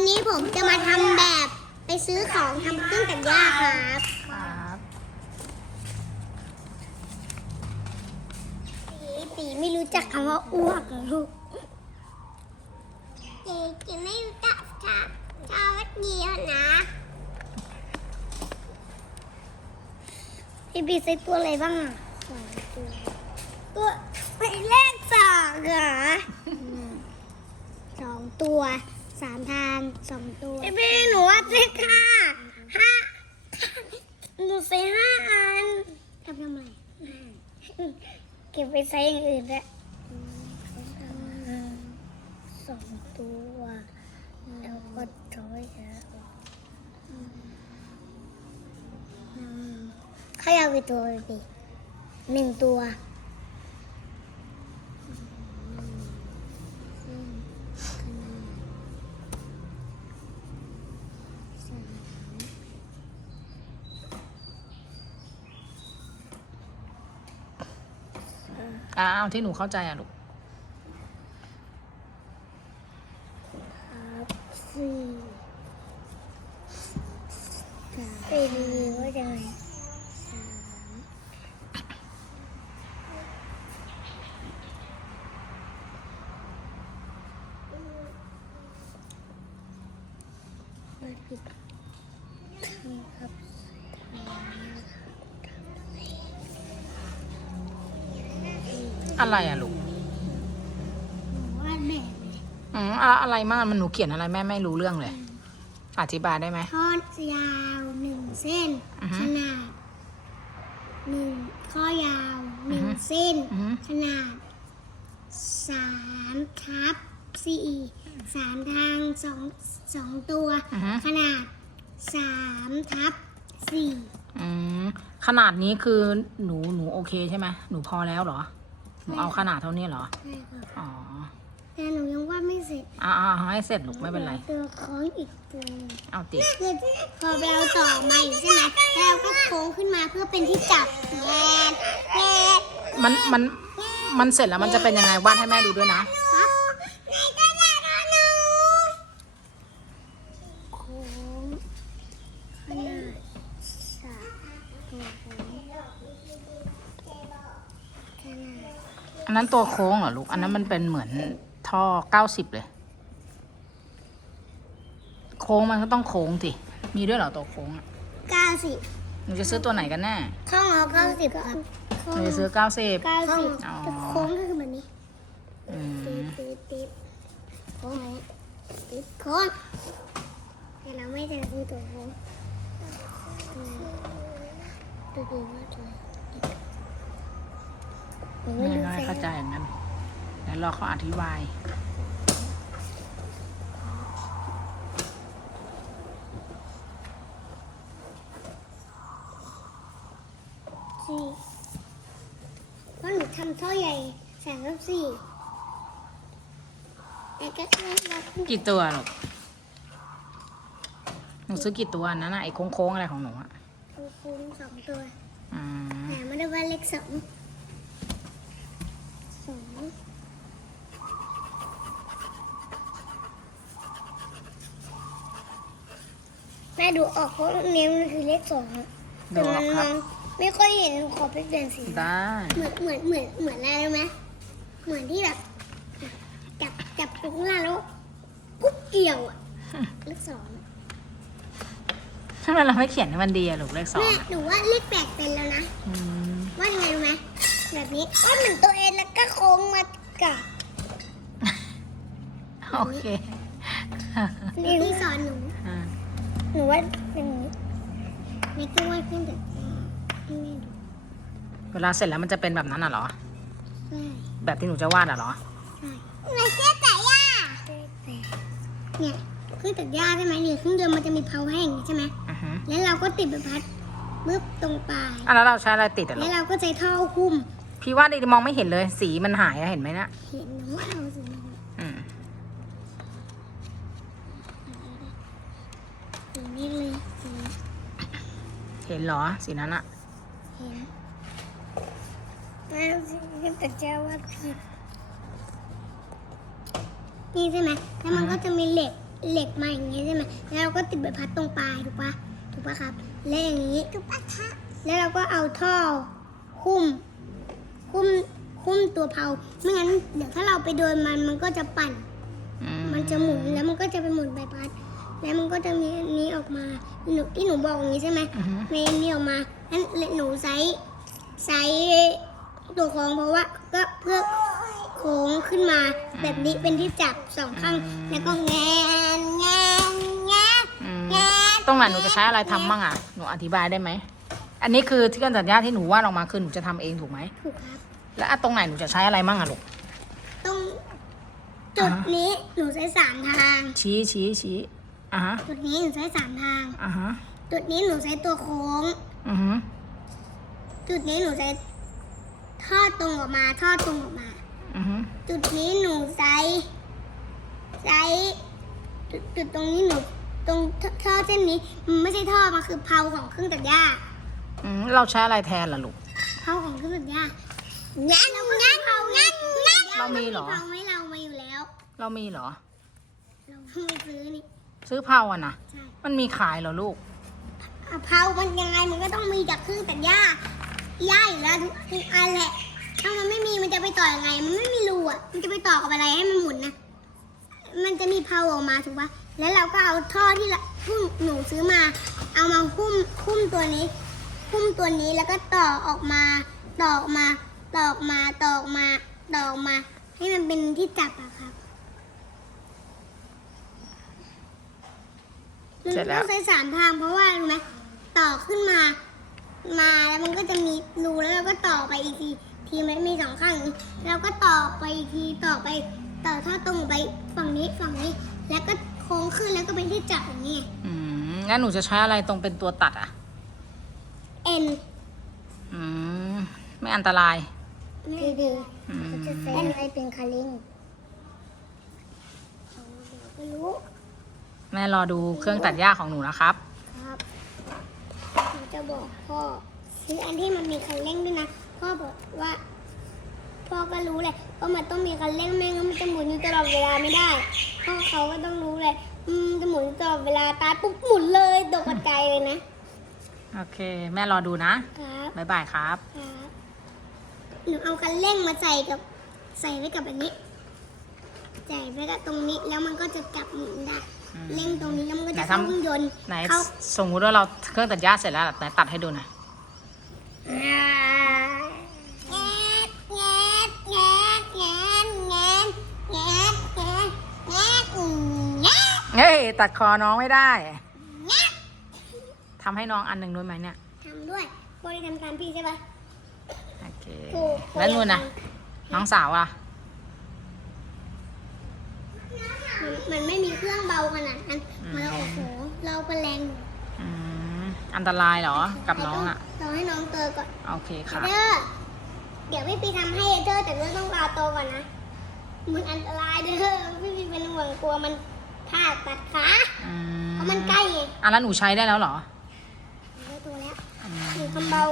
วันนี้ผมจะมาทำแบบไปซื้อของทำเครื่องตัดหญ้าครับครับตีตีไม่รู้จักคำว่าอ้วกเหรอลูกตีตีไม่รู้จักค่ะชอบวัดเดียวนะพี่บีซื้อตัวอะไรบ้างอะสองตัวตัวไปแรกสองเหรอสองตัว สามทางสองตัว พี่บีหนูว่าซื้อค่ะห้าหนูซื้อห้าอันทำทำไมเก็บไปใช้อย่างอื่นด้วยสองตัว แล้วก็ถอยแล้วขยับไปตัวไปดิหนึ่งตัว อ้าวที่หนูเข้าใจอะลูก ครับสี่ไปดูว่าจะไงสามเปิดปิดครับ อะไรอะลูกวาดแบบอืมอะอะไรมากมันหนูเขียนอะไรแม่ไม่รู้เรื่องเลย อธิบายได้ไหมท่อนยาวหนึ่งเส้น อือฮึขนาดหนึ่งข้อยาวหนึ่งอือฮึ เส้น อือฮึขนาดสามทับสี่สามทางสองสองตัว อือฮึขนาดสามทับสี่อืมขนาดนี้คือหนูหนูโอเคใช่ไหมหนูพอแล้วเหรอ หนูเอาขนาดเท่านี้เหรอ ใช่ครับอ๋อแต่หนูยังวาดไม่เสร็จอ่าให้เสร็จลูกไม่เป็นไรตัวโค้งอีกตัวหนึงเอาติดคือพอเราต่อมาอีกใช่ไหมแล้วเราก็โค้งขึ้นมาเพื่อเป็นที่จับแงนแงนมันมันมันเสร็จแล้วมันจะเป็นยังไงวาดให้แม่ดูด้วยนะครับในกระดาษหนูโค้งขนาดสามตัวโค้งขนาด อั นนั้นตัวโค้งเหรอลูก อันนั้นมันเป็นเหมือนท่อเก้าสิบเลย โค้งมันก็ต้องโค้งสิ มีด้วยเหรอตัวโค้งอะเก้าสิบหนูจะซื้อตัวไหนกันแน่ ข้างเราเก้าสิบครับหนูจะซื้อเก้าสิบ เก้าสิบอ๋อแต่โค้งก็คือแบบนี้อืติดมติดติดโค้งไหมติดโค้งแต่เราไม่จะคือตัวโค้งตัวดีมากเลยหนู ไม่แม่รู้ก็ไม่แฟเข้าใจอย่างนั้นเดี๋ยวรอเขาอธิบาย สี่เพราะหนูทำท่อใหญ่สามกับสี่แต่ก็แค่เราขึ้นกี่ตัวลูกหนูซื้อกี่ตัวอันนั้นอะไอ้โค้งๆอะไรของหนูอะ คูณสองตัวอืม แต่ไม่ได้ว่าเลขสองสอง แม่ดูออกเพราะเนี้ยมันคือเลขสองอะดูแต่หรมัอนกครับมองไม่ค่อยเห็นขอไปเปลี่ยนสีได้ เหมือนเหมือนเหมือนเหมือนอะไรรู้ไหมเหมือนที่แบบจับจับตรงหน้าแล้วกุ๊บเกี่ยวอะเลขสองอะทำไมเราไม่เขียนให้มันดีอะลูกเลขสองแม่อะหนูว่าเลขแปดเป็นแล้วนะอืม ว่ายังไงรู้ไหม แบบนี้ว่าเหมือนตัวเองแล้วก็โค้งมากับโอเคนี่ที่สอนหนู อ่าหนูว่าเป็นอย่างนี้นี่ก็ว่าขึ้นแต่ให้แม่ดูเวลาเสร็จแล้วมันจะเป็นแบบนั้นอะเหรอ ใช่แบบที่หนูจะวาดอะเหรอ ใช่ไม่ใช่แต่ย่าเนี่ยเครื่องตัดหญ้าใช่ไหมเนี่ยเครื่องเดิมมันจะมีเพาแห้งใช่ไหมอือฮึแล้วเราก็ติดใบพัดปึ๊บตรงปลายอะแล้วเราใช้อะไรติดอะแล้ลูวกเราก็ใช้ท่อหุ้ม พี่ว่าดดีมองไม่เห็นเลย สีมันหายอะเห็นไหมนะเห็นหนูเอาสิอืมสีนี้เลยสีเห็นเหรอ สีนั้นอะเห็นแม่สิแต่เจ้าว่าผิดนี่ใช่ไหมแล้วมันก็จะมีเหล็กเหล็กมาอย่างเงี้ใช่ไหมแล้วเราก็ติดใบพัดตรงปลายถูกปะถูกปะครับ แล้วอย่างนี้ถูกปะคะแล้วเราก็เอาท่อหุ้ม หุ้มหุ้มตัวเพาไม่งั้นเดี๋ยวถ้าเราไปโดนมันมันก็จะปั่น อืมันจะหมุนแล้วมันก็จะไปหมุนใบพัด แล้วมันก็จะมีอันนี้ออกมาหนูที่หนูบอกอย่างนี้ใช่ไหมอือฮึมีอันนี้ออกมานั้นหนูใช้ใช้ตัวโค้งเพราะว่าก็เพื่อโค้งขึ้นมาแบบนี้เป็นที่จับสองข้างแล้วก็แงนแงนแงนอืมแงน ตรงไหนหนูจะใช้อะไรทำบ้างอะ หนูอธิบายได้ไหม อันนี้คือที่เครื่องตัดหญ้าที่หนูวาดออกมาคือหนูจะทำเองถูกไหม ถูกครับ แล้วอะตรงไหนหนูจะใช้อะไรบ้างอะลูก ตรงจุดอ่าฮะนี้หนูใช้สามทาง ชี้ชี้ชี้อะฮะจุดนี้หนูใช้สามทาง อะฮะจุดนี้หนูใช้ตัวโค้ง อือฮึจุดนี้หนูใช้ทอดตรงออกมาทอดตรงออกมา อือฮึจุดนี้หนูใช้ใช้จุดจุดตรงนี้หนู ตรงท่อเส้นนี้มันไม่ใช่ท่อมันคือเพาของเครื่องตัดหญ้า อืมเราใช้อะไรแทนล่ะลูกเพาของเครื่องตัดหญ้างั้นงั้นเผางั้นงั้นเรามีเหรอเพาไม่เรามาอยู่แล้ว เรามีเหรอ เราเพิ่งไปซื้อนี่ ซื้อเผาอะนะ ใช่ มันมีขายเหรอลูก อะเพามันยังไงมันก็ต้องมีจากเครื่องตัดหญ้าหญ้าอยู่แล้วทุกทุกอันแหละ ถ้ามันไม่มีมันจะไปต่อยังไง มันไม่มีรูอะ มันจะไปต่อกับอะไรให้มันหมุนนะ มันจะมีเพาออกมาถูกปะแล้วเราก็เอาท่อที่เราเพิ่งหนูซื้อมา เอามาหุ้มหุ้มตัวนี้ หุ้มตัวนี้แล้วก็ต่อออกมาต่อออกมาต่อออกมาต่อออกมาต่อออกมา ให้มันเป็นที่จับอะครับเสร็จแล้วมันต้องใช้สามทางเพราะว่ารู้ไหมต่อขึ้นมา มาแล้วมันก็จะมีรูแล้วเราก็ต่อไปอีกทีทีมันมีสองข้างอย่างนี้เราก็ต่อไปอีกทีต่อไปต่อท่อตรงไปฝั่งนี้ฝั่งนี้ แล้วก็โค้งขึ้นแล้วก็เป็นที่จับอย่างนี้ อืมงั้นหนูจะใช้อะไรตรงเป็นตัวตัดอะ เอ็นอืมไม่อันตราย ดีดีอืม จะใช้อะไรเป็นคาลิงไม่รู้แม่รอดูเครื่องตัดหญ้าของหนูนะครับ ครับหนูจะบอกพ่อซื้ออันที่มันมีคันเร่งด้วยนะพ่อบอกว่า พ่อก็รู้เลยว่ามันต้องมีคันเร่งไม่งั้นมันจะหมุนอยู่ตลอดเวลาไม่ได้พ่อเขาก็ต้องรู้เลย อืมจะหมุนตลอดเวลาตายปุ๊บหมุนเลยตกกระจายเลยนะ โอเค แม่รอดูนะ ครับบ๊ายบายครับ ครับหนูเอาคันเร่งมาใส่กับ ใส่ไว้กับอันนี้ ใส่ไว้กับตรงนี้แล้วมันก็จะจับหมุนได้อืมเร่งตรงนี้แล้วมันก็จะไหนเข้าทำเครื่องยนต์ไหนเข้าสมมุติว่าเราเครื่องตัดหญ้าเสร็จแล้วไหนตัดให้ดูหน่อยแงดแงดแงดแงดแงดแงดแงดแงดแงดเฮ้ยตัดคอน้องไม่ได้แงด ทำให้น้องอันหนึ่งด้วยไหมเนี่ยทำด้วยโบได้ทำตามพี่ใช่ปะโอเคถูกแล้วนู่นนะน้องสาวอะมันมันไม่มีเครื่องเบาขนาดนั้นมันโอ้โหเราก็แรงอยู่อืมอันตรายเหรอ กับน้องอะเราให้น้องเตอก่อน โอเคค่ะเธอเดี๋ยวพี่ปีทำให้เธอแต่เธอต้องรอโตก่อนนะ มันอันตรายเด้อพี่ปีเป็นห่วงกลัวมันพลาดตัดขาอืเพราะมันใกล้ไงอะแล้วหนูใช้ได้แล้วเหรอ 我买